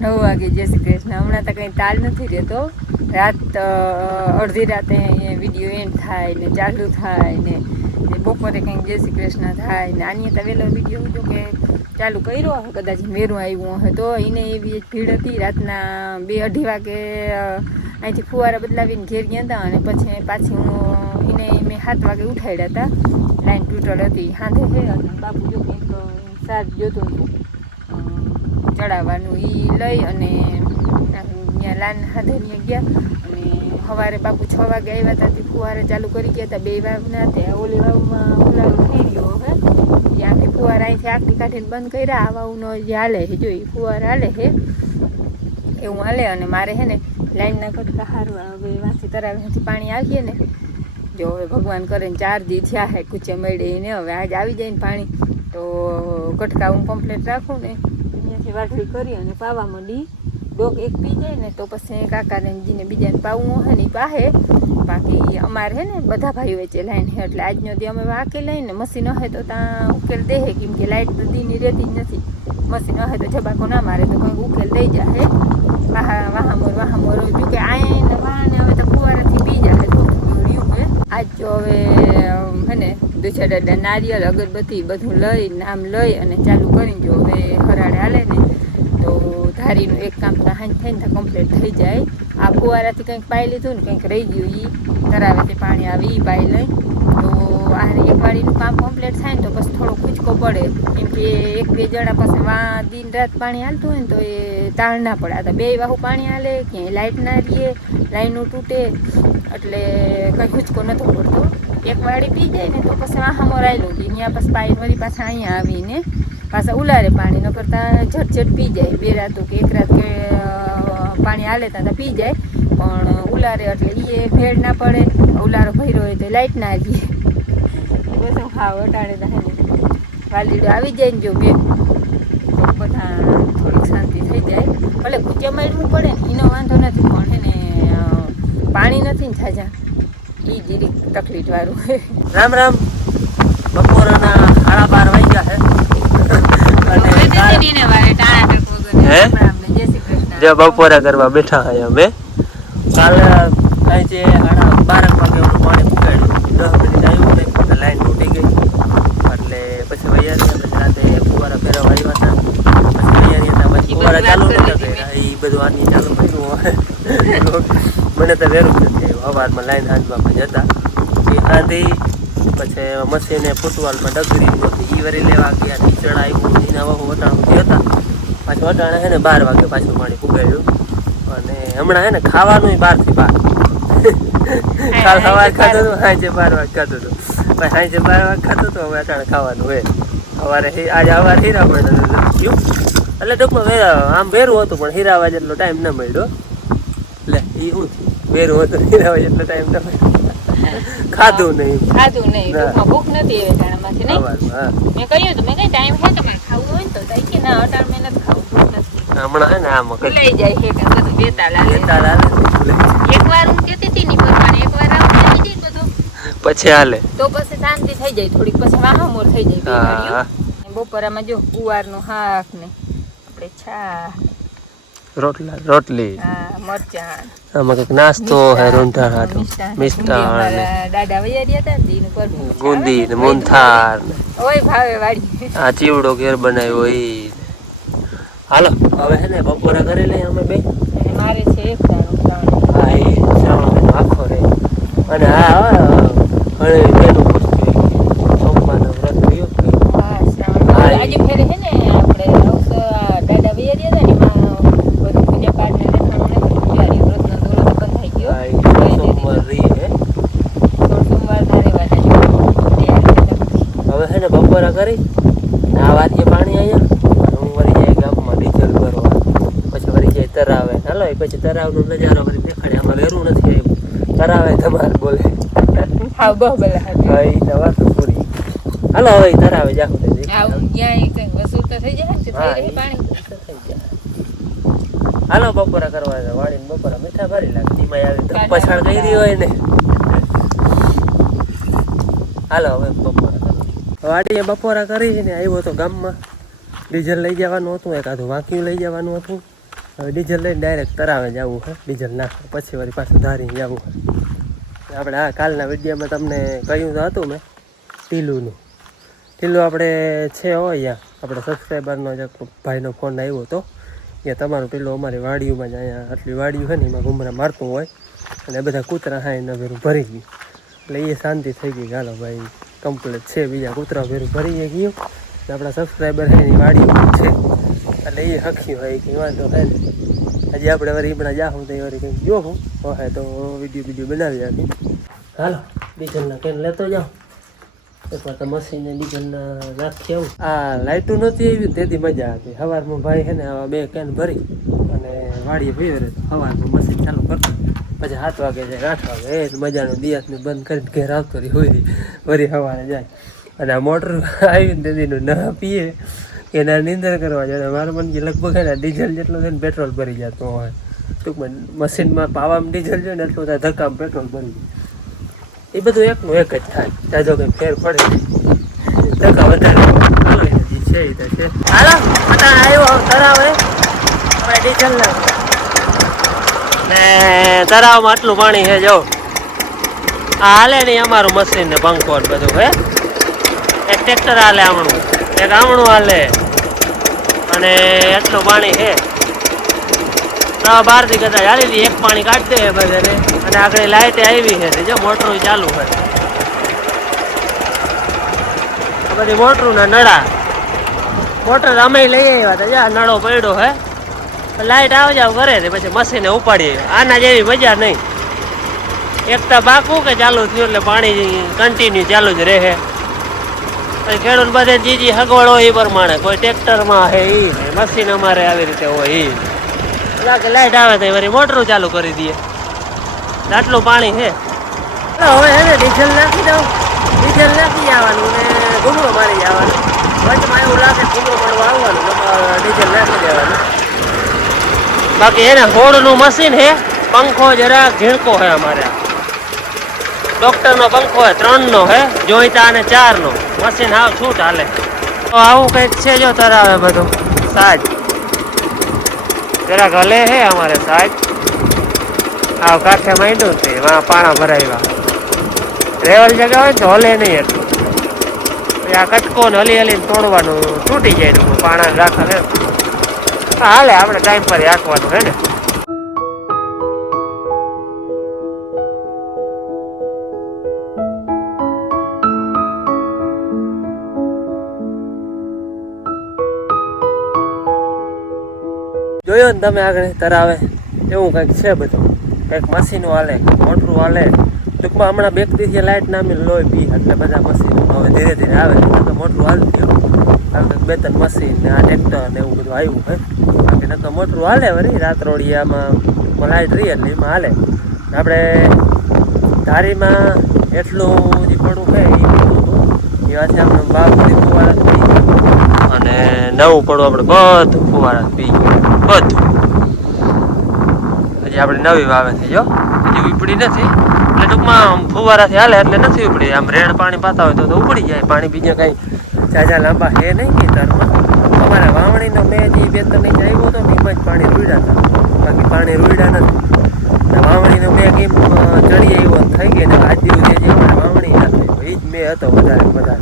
નવ વાગે, જય શ્રી કૃષ્ણ. હમણાં તો કંઈ તાલ નથી રહેતો. રાત અડધી રાતે વીડિયો એન્ડ થાય ને ચાલુ થાય ને બપોરે કંઈક જય શ્રી કૃષ્ણ થાય ને આની તો વહેલો વીડિયો હતો કે ચાલુ કર્યો કદાચ મેરું આવ્યું હશે તો. એને એવી જ ભીડ હતી, રાતના બે અઢી વાગે અહીંથી ફુવારા બદલાવીને ઘેર ગયા હતા અને પછી પાછી હું, એને મેં સાત વાગે ઉઠાડ્યા હતા. લાઈન તૂટલ હતી, હાંધે છે બાપુ જો કંઈક સાત જોતું હતું ચડાવવાનું એ લઈ અને ત્યાં લાન ત્યાં ગયા અને સવારે બાપુ છ વાગે આવ્યા હતા તે ફુવારે ચાલુ કરી ગયા હતા બે વાવના ત્યાં ઓલી વાવમાં ઓલારો થઈ ગયો હવે. ત્યાંથી ફુવારા અહીંથી આખી કાઢીને બંધ કર્યા. આ વાવનો જે હાલે છે, જો એ ફુવાર હાલે છે, એવું હાલે અને મારે છે ને લાઈનના કટકા હારવા હવે વાંચી તરાવીથી પાણી આવીએ ને. જો હવે ભગવાન કરે ને ચાર દી થયા હે, કૂચે મળે ને હવે આજ આવી જાય ને પાણી. તો કટકા હું કમ્પ્લીટ રાખું ને. અહીંયાથી વાટલી કરી અને પાવા માંડી ડોક એક પી જાય ને તો પછી કાકાને જીને બીજાને પાવું હોય ને પાહે. બાકી અમારે હે ને બધા ભાઈઓ વચ્ચે લાઈન હે, એટલે આજનો દી અમે વાંકી લઈને, મશીન હે તો ત્યાં ઉકેલ દે હે, કેમ કે લાઈટ તો દીની રહેતી જ નથી. મશીન હે તો જબાકો ના મારે તો કંઈક ઉકેલ દઈ જાય વાહા, વાહામોર વાહામોર જો કે આય ને વાહને હવે તો ફુવારાથી પી જાય હે. આજ જો હવે હે ને દુછા દાદા નારિયેળ અગરબત્તી બધું લઈ નામ લઈ અને ચાલુ કરી જો હવે. હરાડે હાલે ને, તો ધારીનું એક કામ તો હાંજ થઈને તો કમ્પ્લીટ થઈ જાય. આ ફુવારાથી કંઈક પાઈ લીધું ને, કંઈક રહી ગયું એ તરાવેથી પાણી આવે એ પાઈ લઈ. તો આ એક વાળીનું કામ કમ્પ્લીટ થાય ને, તો પછી થોડો કૂચકો પડે. કેમ કે એક બે જણા પાસે વા દિન રાત પાણી હાલતું હોય ને, તો એ તાણ ના પડે. આ બે વાહુ પાણી હાલે, ક્યાંય લાઇટ ના રહીએ લાઈનો તૂટે. એટલે કંઈ કૂચકો નતો પડતો. એક વાળી પી જાય ને, તો પછી વાહામાં રાયલું. કે ત્યાં પછી પાઈ વળી પાછા અહીંયા આવીને પાછા ઉલારે પાણી ન કરતાં ઝટઝટ પી જાય. બે રાતો કે એક રાત કે પાણી હાલે ત્યાં પી જાય. પણ ઉલારે એટલે એ ભેળ ના પડે. ઉલારો ભર્યો હોય તો લાઈટ ના રહીએ બસ ખાવ અટાડે તો વાલીડો આવી જાય ને જો બે. બધા થોડીક શાંતિ થઈ જાય. ભલે ગુજે મારવું પડે ને એનો વાંધો નથી, પણ એને પાણી નથી ને છાજા એ જીરી તકલીફ વાળું રામ રામ. બપોરના સાડા બાર વાગ્યા છે હે? જે બપોરા કરવા બેઠા હોય અમે કાલે અહીં જે સાડા બારક વાગે પાણી પુગાડ્યું દસ મિનિટ આવ્યું નહીં પણ લાઈન તૂટી ગઈ. એટલે પછી વૈયારી આપણે રાતે ફુવારા ફેરવા આવ્યા હતા. પછી વૈયારી હતા પછી ફુવારા ચાલુ નતા કર્યા. એ બધું આની ચાલુ કર્યું. મને તો વેરું જ નથી સવારમાં લાઈન હાંજમાં જતા. એ હાંધી પછી મશીને ફૂટવાલમાં ડગરી નહોતી એ વરી લેવા ગયા નીચળ આવ્યું એના વહુ વટાણ સુધી હતા પાછું વટાણે છે ને બાર વાગે પાછું પાણી ઉગાડ્યું. અને હમણાં છે ને ખાવાનું બહારથી બાર કાલ સવાર ખાધું હતું સાંજે બાર વાગે ખાધું હતું. પછી સાંજે બાર વાગે ખાધું હતું હવે અટાણે ખાવાનું હોય. સવારે આજે સવાર હીરા પડે ગયું એટલે ટૂંકમાં વેરા આમ વેરું હતું પણ હીરાવા જેટલો ટાઈમ ન મળ્યો. એટલે એ શું થયું? વેરું હતું હીરાવા જેટલો ટાઈમ ન મળ્યો. ખાધું નહીં. ખાધું નહીં. ટૂંકમાં ભૂખ નથી એ ટાણામાંથી નહીં? મેં કહ્યું હતું મેં કઈ ટાઈમ છે તમારે ખાવું હોય ને તો તઈ કે ના અઢાર મહિના ખાવું ભૂખ નથી. હમણાં ને આ મગજ ભૂલાઈ જાય છે કે બધું બેતા લાગે લેતા લાલે ને એક વાર હું કહેતી હતી ની પ્રમાણે એક આવું થઈ જાય બધું. પછી હાલે. તો પછી શાંતિ થઈ જાય થોડીક પછી વાહામોર થઈ જાય હા. હા. બપોરામાં જો ગુવારનું હાક ને આપણે છા રોટલા રોટલી. આમાં કંઈક નાસ્તો હે રૂંઢા હાટું. મિષ્ટાન. દાદા હતા ને પર બુંદી ને મુંથાર ઓય ભાવે વાળી. આ ચીવડો ઘેર બનાવ્યો ઈ. હાલો હવે હે ને બપોરે કરી લઈએ અમે બે. અને મારે છે એક દાણો હા એ શ્રાવણ આખો રે અને હા ઘણી બેનું પૂછતી સોમવારનો વ્રત રહ્યો કે હા શ્રાવણ હા, એ- આજે ફેરે છે ને આપણે અવસ આ દાદા વૈયારી હતા ને એમાં બધું પૂજા પાઠ ને દેખાણું ને પૂજારી વ્રતનો દોરો તો બંધ થઈ ગયો હા ઈ સોમવાર રહી હે સોળ સોમવાર ના રહેવાના છે તૈયાર થતા. હવે છે ને બપોરા કરી ને આ વારીએ પાણી અહીંયા અને હું વળી જાય ગામમાં ડીઝલ ભરવા પછી વળી જાય તરાવે હાલો એ નજારો દેખાડે. વેરું નથી આવ્યું. તરાવે તમારે બોલે. હા બહુ બધા હા એ વાત પૂરી. હાલો હવે તરાવે જાખો તે. હાલો બપોરા કરવા વાળીને બપોરા મીઠા ભારી લાગે. ધીમાઈ આવી પછાડ કરી હોય ને. હાલો હવે બપોરા વાડીએ બપોરા કરી ને આવ્યો તો ગામમાં. ડીઝલ લઈ જવાનું હતું એકાદું વાંક્યું લઈ જવાનું હતું. હવે ડીઝલ લઈને ડાયરેક્ટ તરાવે જવું હે, ડીઝલ ના પછી વળી પાછું ધારીને જવું આપણે આ કાલના વિડીયોમાં તમને કહ્યું તો હતું મેં, ટીલુનું. ટીલું આપણે છે હોય અહીંયા, આપણે સબસ્ક્રાઈબરનો જે ભાઈનો ફોન આવ્યો હતો. ત્યાં તમારું ટીલું અમારી વાડીઓમાં જ અહીંયા આટલી વાડીઓ છે ને, એમાં ઘૂમરા મારતું હોય. અને બધા કૂતરા હા એના ભેરું ભરી ગયું. એટલે એ શાંતિ થઈ ગઈ ચાલો ભાઈ કમ્પ્લીટ છે, બીજા કૂતરા ભેરું ભરી ગયું. આપણા સબસ્ક્રાઈબર છે એની વાડીઓ છે. એટલે એ હખી હોય કે વાંધો ને હજી આપણે વળી હમણાં જાઉં તો વળી કંઈક જો હું. હોય તો વીડિયો વીડિયો બનાવી આપી હાલો ડીઝલના કેન લેતો જાઉં એકવાર તો મશીને ડીઝલના નાખી આવું. આ લાઇટું નહોતી આવી તેથી મજા આવી. સવારમાં ભાઈ છે ને, આવા બે કેન ભરી અને વાડીએ ભાઈ રહે સવારમાં મશીન ચાલુ કરતો પછી સાત વાગે જાય, આઠ વાગે. એ મજાનો દિયાસને બંધ કરીને ઘેર આવતો રહી હોય વરી સવારે જાય. અને આ મોટર આવીને ને ના પીએ. એના નિંદર કરવા જાય મારું મન લગભગ એના ડીઝલ જેટલું ને પેટ્રોલ ભરી જતો હોય. ટૂંકમાં મશીનમાં પાવામાં ડીઝલ જોઈએ ને એટલું થાય, ધક્કામાં પેટ્રોલ ભરી જાય. એ બધું એકનું એક જ થાય. ત્યાં જો કંઈ ફેર પડે ધક્કા વધારે છે એ તો છે. હાલો અટાણ આવ્યો તરાવે આપણે ડીઝલ ના. ને તરાવમાં આટલું પાણી છે, જો. આ હાલે નહીં અમારું મશીન ને પંખો બધું, હે? એક ટ્રેક્ટર હાલે આમણું. એક આમણું હાલે. અને એટલું પાણી છે. ત્રણ બારથી કદાચ હાલી હતી એક પાણી કાઢતી હોય બધાને અને આગળ લાઈટ આવી છે, જો મોટર ચાલુ હોય. આ બધી મોટરું ના નળા. મોટર અમે લઈ આવ્યા હતા જ્યાં નળો પડ્યો હે. લાઈટ આવ જાવ કરે છે, પછી મશીને ઉપાડી આના જેવી મજા નહીં. એક તો બાકું કે ચાલુ થયું, એટલે પાણી કન્ટિન્યુ ચાલુ જ રહે. ખેડૂત બધે જે જે સગવડ હોય એ પ્રમાણે. કોઈ ટ્રેક્ટરમાં હે એ મશીન અમારે આવી રીતે હોય એ લાગે લાઈટ આવે તો વળી મોટરું ચાલુ કરી દઈએ. આટલું પાણી છે હવે હે ને ડીઝલ નાખી દઉં. ડીઝલ નાખી જવાનું ને ઘૂમરો મારી જવાનું વચમાં એવું લાગે ઘૂમરો મારવા આવવાનું ડીઝલ નાખી દેવાનું. બાકી એને હોડનું મશીન હે. પંખો જરા ઝીણકો હે અમારે. ડોક્ટરનો પંખો હોય ત્રણનો, હે? જોઈતા અને ચારનો. મશીન હાવ છૂટ હાલે. તો આવું કંઈક છે જો તરાવે બધું. સાજ જરાક હલે હે અમારે, સાહેબ. આવ કાંઠે માંડ્યું છે, એમાં પાણા ભરાવ્યા રેવલ જગ્યા હોય તો હલે નહીં એટલું. આ કટકો ને હલી હલીને તોડવાનું તૂટી જાય પાણા રાખે હાલે, આપણે ટાઈમ પર રાખવાનું હે ને? તમે આગળ કરાવે એવું કંઈક છે બધું. કંઈક મશીનો હાલે મોટરું હાલે ટૂંકમાં હમણાં બેક દીધી લાઇટ નામી લોહી પી એટલે બધા મશીનો હવે ધીરે ધીરે આવે. તો મોટરું હાલ ગયું કારણ કે બે ત્રણ મશીન ને આ ટ્રેક્ટર ને એવું બધું આવ્યું હોય. બાકી નકર મોટરું હાલે વળી રાત્રોડિયામાં લાઇટ રહી એટલે એમાં હાલે. આપણે ધારીમાં એટલું જે પડવું છે એ પડવું એ વાત આપણે બાપ ફુવારા પી અને નવું પડવું આપણે બધું ફુવારા પી ગયું. બધું હજી આપણે નવી વાવે છે, જો. હજી ઉપડી નથી. એટલે ટૂંકમાં ફુવારાથી હાલે એટલે નથી ઉપડી. આમ રેડ પાણી પાતા હોય તો ઉપડી જાય. પાણી બીજા કાંઈ જાજા લાંબા છે નહીં ખેતરમાં અમારા વાવણીનો મેં જે બે ત્રણ ઇંચ આવ્યો હતો ને એમાં જ પાણી રૂડ્યા હતા. બાકી પાણી રૂડ્યા નથી. વાવણીનો મેં કેમ ચડી આવ્યો થઈ ગયો આજ દિવસે જે વાવણી હતી એ જ મેં હતો વધારે વધારે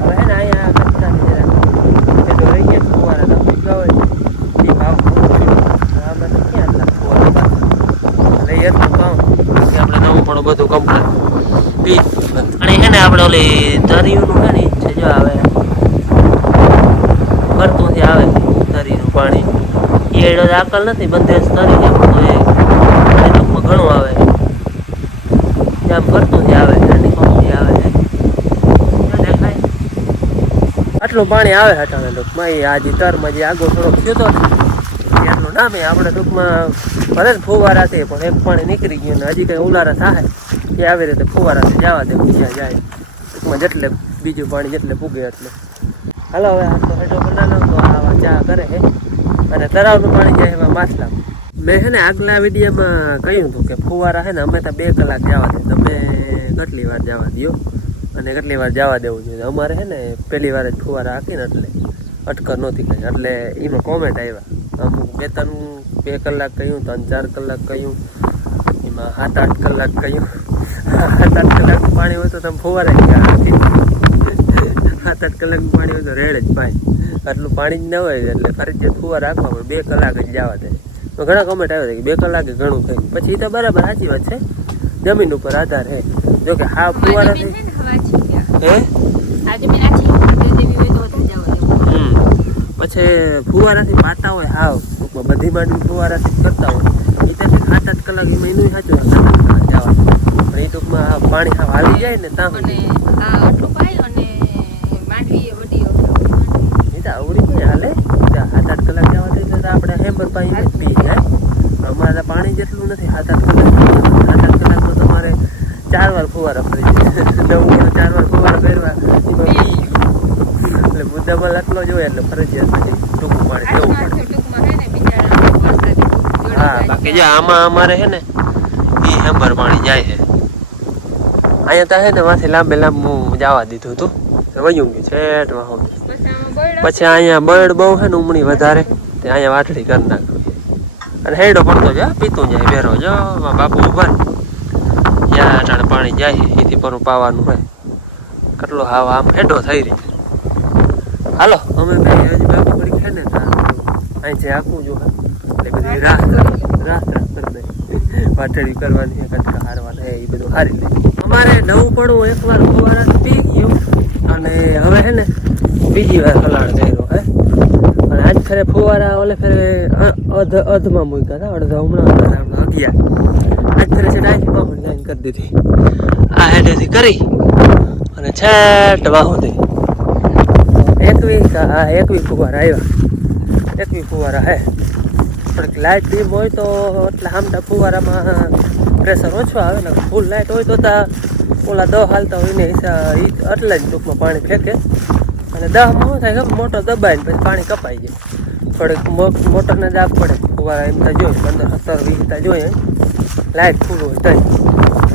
હવે હે ને અહીંયા કચરાની જરાક પેલો રહી ગયા ફુવારા તમે ગયો એ ભાવ આમાં તો ક્યાં આટલા ફુવારા પાછા લઈ એટલું કામ કે આપણે બધું કમ્પ્લીટ પી અને છે ને આપણે ઓલી દરિયુનું છે ને છે જો આવે ફરતુંથી આવે દરિયુનું પાણી. એ એડો નથી, બધે તરી જાય તો એ ટૂંકમાં ઘણું આવે. આમ ફરતુંથી આવે નાની કોમથી આવે દેખાય? આટલું પાણી આવે હટાણે ટૂંકમાં એ આજે તરમાં જે આગો થોડોક થયો તો એટલું નામે આપણે ટૂંકમાં ભલે ફુવારા છે, પણ એક પાણી નીકળી ગયું ને હજી કંઈ ઉલારા થાય એ આવી રીતે ફુવારાથી જવા દે બીજા જાય. ટૂંકમાં જેટલે બીજું પાણી જેટલે પૂગે એટલે. હાલો હવે આ તો હેઠો બનાવો તો આવા ચા કરે હે. અને તળાવનું પાણી જાય એમાં માછલા. મેં છે ને આગલા વિડીયોમાં કહ્યું હતું કે ફુવારા છે ને અમે તો બે કલાક જવા દે. તમે કેટલી વાર જવા દો અને કેટલી વાર જવા દેવું જોઈએ? અમારે છે ને પહેલી વાર જ ફુવારા હાકીને એટલે અટકર નહોતી કઈ. એટલે એમાં કોમેન્ટ આવ્યા. અમુક બે ત્રણ બે કલાક કહ્યું ત્રણ ચાર કલાક કહ્યું એમાં સાત આઠ કલાક કહ્યું. સાત આઠ કલાક પાણી હોય તો તમે ફુવારે જ સાત આઠ કલાકનું પાણી હોય તો રેડ જ પાણી આટલું પાણી જ ન હોય એટલે ફરજિયાત ફુવા રાખવા પડે. બે કલાક જ જવા દે. તો ઘણા કમેન્ટ આવ્યા હતા કે બે કલાકે ઘણું થઈ પછી એ તો બરાબર સાચી વાત છે. જમીન ઉપર આધાર હે જો કે હા? ફુવારાથી હે. પછી ફુવારાથી પાતા હોય હાવ. ટૂંકમાં બધી માંડવી ફુવારાથી કરતા હોય. એ ત્યાંથી સાત આઠ કલાક એ મહિનો સાચું આઠ જવા પણ એ ટૂંકમાં પાણી હાવ આવી જાય ને ત્યાં સુધી એ તો આવડી નહીં હાલે. ત્યાં સાત આઠ કલાક જવા દે તો આપણે હેમ્બર પાણી પી જાય. અમારે પાણી જેટલું નથી સાત આઠ કલાક સાત આઠ કલાકમાં તમારે ચાર વાર ફુવારા ફરી જાય. નવું ચાર વાર ફુવારા ફેરવા. મુદ્દામાં આટલો જોઈએ એટલે ફરજિયાત પછી ટૂંકું પાણી દેવું પડે. હા બાકી જો આમાં અમારે હે ને એ હેમ્બર પાણી જાય છે. અહીંયા તો હે ને માથે લાંબે લાંબુ જવા દીધું હતું. વયું ગયું છેટ વાહો. પછી અહીંયા બર્ડ બહુ છે ને ઉમણી વધારે. તે અહીંયા વાટડી કરી નાખવી. અને હેડો પડતો જાય પીતું જાય બેરો જો. બાપુ ઊભા ને. ત્યાં પાણી જાય એથી પણ પાવાનું હોય. કેટલો હાવ આમ હેડો થઈ રહી હાલો. અમે ભાઈ આજે બાપુ પડી ખાય ને અહીં જે આખું જો એટલે બધી રાહ રાહ રાહ કરી દઈ વાટડી કરવાની છે કટકા હારવાના છે એ બધું હારી લે. અમારે નવું પડવું, એકવાર ફુવારા પી ગયું, અને હવે હે ને બીજી વાર હલાણ કર્યો, હે. અને આજ ફેરે ફુવારા ઓલે ફેરે અધ, અધમાં મૂક્યા હતા, અડધા હમણાં હમણાં અગિયાર. આજ ફેરે છે બાહુલ લાઈન કરી દીધી. આ હેડેથી કરી, અને છેટ વાહુથી એકવી હા એકવી ફુવારા આવ્યા. એકવી ફુવારા હે. પણ લાઇટ ડીમ હોય તો એટલે આમટા ફુવારામાં પ્રેશર ઓછું આવે ને. ફૂલ લાઇટ હોય તો તા ઓલા દહ હાલતા હોય ને હિસા ઈ જ ટૂંકમાં પાણી ફેંકે. અને દહમાં શું થાય મોટર દબાય ને પછી પાણી કપાઈ જાય. થોડીક મોટરને દાબ પડે. ફુવારા એમ તો જોઈએ પંદર, સત્તર, વીસ તા જોઈએ લાઇટ ફૂલ હોય તો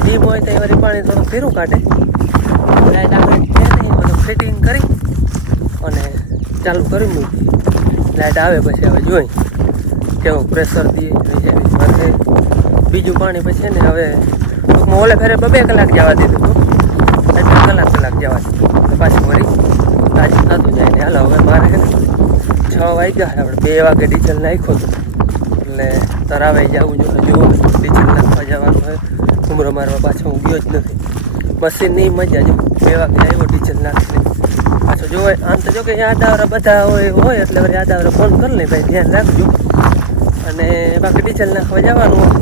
ડીમ હોય તો એ વળી પાણી થોડું ફેરું કાઢે. લાઇટ આગળ ફિટિંગ કરી. અને ચાલુ કરી મૂકી. લાઇટ આવે પછી હવે જોઈ. કેવો પ્રેશર દે વિજયની માથે બીજું પાણી પછી ને હવે ટૂંકમાં ઓલે ફેરે બે કલાક જવા દીધું હતું. એટલે કલાક કલાક જવા દીધું. પાછું વળી તાજી થતું જાય ને. હાલો, હવે મારે છે ને છ વાગ્યા આપણે બે વાગે ડીઝલ નાખ્યો હતો એટલે તરાવે જવું જોઈએ જુઓ ડીઝલ નાખવા જવાનું હોય ઉમરો મારવા પાછો હું ગયો જ નથી. મશીનની મજા જો બે વાગે આવ્યો ડીઝલ નાખીને. પાછો જોવે, આમ તો જો કે યાદ આવરા બધા હોય હોય એટલે વળી યાદ આવરા ફોન કરી લે ભાઈ, ધ્યાન રાખજો. અને બાકી ડીઝલ નાખવા જવાનું હોય.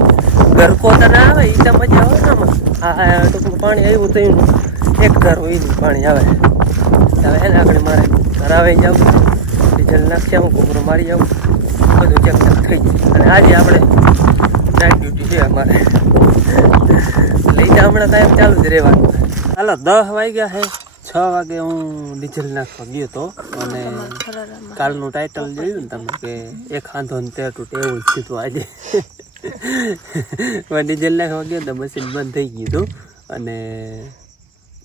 ગરકો તો ના આવે એ તો મજા આવે ને આ ટૂંકમાં પાણી આવ્યું એનું એક ઘર હોય પાણી આવે. હવે એને આગળ મારે ઘર આવે જાવ ડીઝલ નાખી આવું કોમરો મારી જાવ બધું ચેક ચેક થઈ જાય. અને આજે આપણે નાઇટ ડ્યુટી છે અમારે. લઈને હમણાં ટાઈમ ચાલુ જ રહેવાનું. હાલો દસ વાગ્યા છે છ વાગે હું ડીઝલ નાખવા ગયો તો અને કાલનું ટાઇટલ જોયું ને તમે કે એક હાંધો ને તેર તૂટે એવું જ થયું આજે. મેં ડીઝલ નાખવા ગયો તો મશીન બંધ થઈ ગયું હતું અને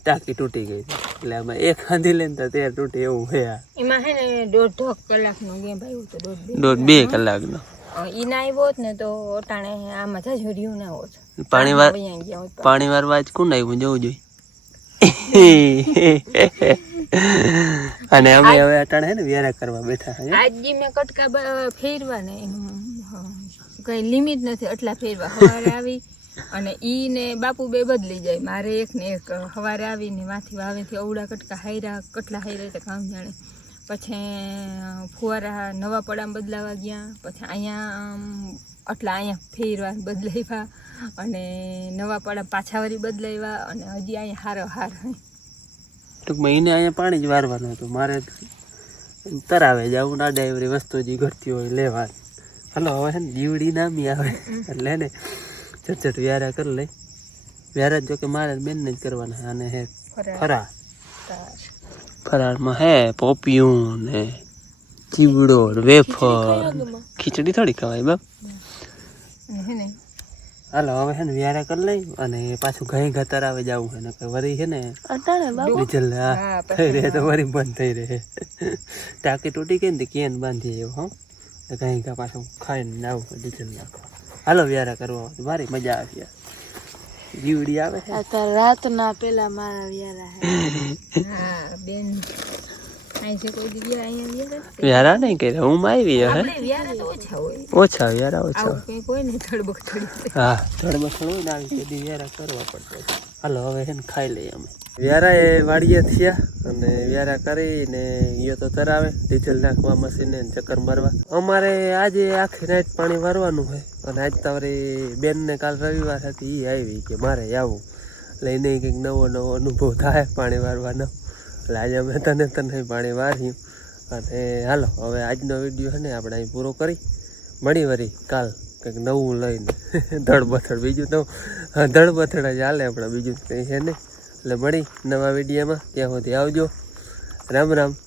ટાંકી તૂટી ગઈ હતી. એટલે અમે એક હાંધી લઈને તો તેર તૂટે એવું હોય એમાં હે ને દોઢ કલાકનો ગેમ આવ્યો તો દોઢ બે કલાકનો. ઈ ના આવ્યો હોત ને તો આમાં ના હોત. પાણી વાર પાણી વાર કોણ આવ્યું? જવું જોઈએ. અને અમે હવે અટાણે ને વેરા કરવા બેઠા આજ મેં કટકા ફેરવા ને કઈ લિમિટ નથી એટલા ફેરવા. સવારે આવી અને ઈ ને બાપુ બે બદલી જાય. મારે એક ને એક. સવારે આવીને માથી વાવેથી અવડા કટકા હાયરા કટલા હાયરા તે કામ જાણે. પછી ફુવારા નવા પડામ બદલાવા ગયા. પછી અહીંયા આટલા અહીંયા ફેરવા બદલાવ્યા અને નવા પાડા પાછા વળી બદલાવ્યા અને હજી અહીંયા હારો હાર ટૂંકમાં એને અહીંયા પાણી જ વારવાનું હતું. મારે તરાવે જવું ના ડાયવરી વસ્તુ જે ઘટતી હોય લેવા. હલો હવે છે ને દીવડી નામી આવે. એટલે ને ચટચટ વ્યારા કરી લે વ્યારા જો કે મારે બેનને જ કરવાના અને હે ફરાળ. ફરાળમાં હે પોપિયું ને ચીવડો વેફર. ખીચડી થોડી ખવાય બાપ. હાલો હવે છે ને વ્યારા કરી લઈ અને પાછું ઘઈ ઘતર આવે જવું છે ને કે વરી છે ને ડીઝલ થઈ રહે તો વરી બંધ થઈ રહે. ટાંકી તૂટી ગઈ ને કેન બાંધી આવ્યો હો. ઘઈ ઘા પાછું ખાઈને ને આવું ડીઝલ નાખો. હાલો વ્યારા કરવા મારી મજા આવી યાર જીવડી આવે છે. રાતના પેલા મારા વ્યારા બેન. વ્યારા નહીં કરે હું આવી હે? ઓછા વ્યારા ઓછા. થડબક હા ધડમાં હોય ને આવી બધી વ્યારા કરવા પડશે હાલો હવે હે ને ખાઈ લઈએ અમે. વ્યારા એ વાડીએ થયા અને વ્યારા કરીને ઈયો તો તરાવે ડીઝલ નાખવા મશીને ને ચક્કર મારવા. અમારે આજે આખી નાઈટ પાણી વારવાનું હોય. અને આજ તમારી બેનને કાલ રવિવાર હતી એ આવી કે મારે આવું. લઈને કંઈક નવો નવો અનુભવ થાય પાણી વારવાનો. એટલે આજે અમે તને તને પાણી વાર્યું. અને હાલો, હવે આજનો વીડિયો છે ને આપણે અહીં પૂરો કરી. મળી વરી કાલ કંઈક નવું લઈને. ધડબથડ બીજું તો ધડબથડ જ હાલે આપણે, બીજું કંઈ છે નહીં. એટલે મળી નવા વિડીયોમાં, ત્યાં સુધી આવજો. રામ રામ.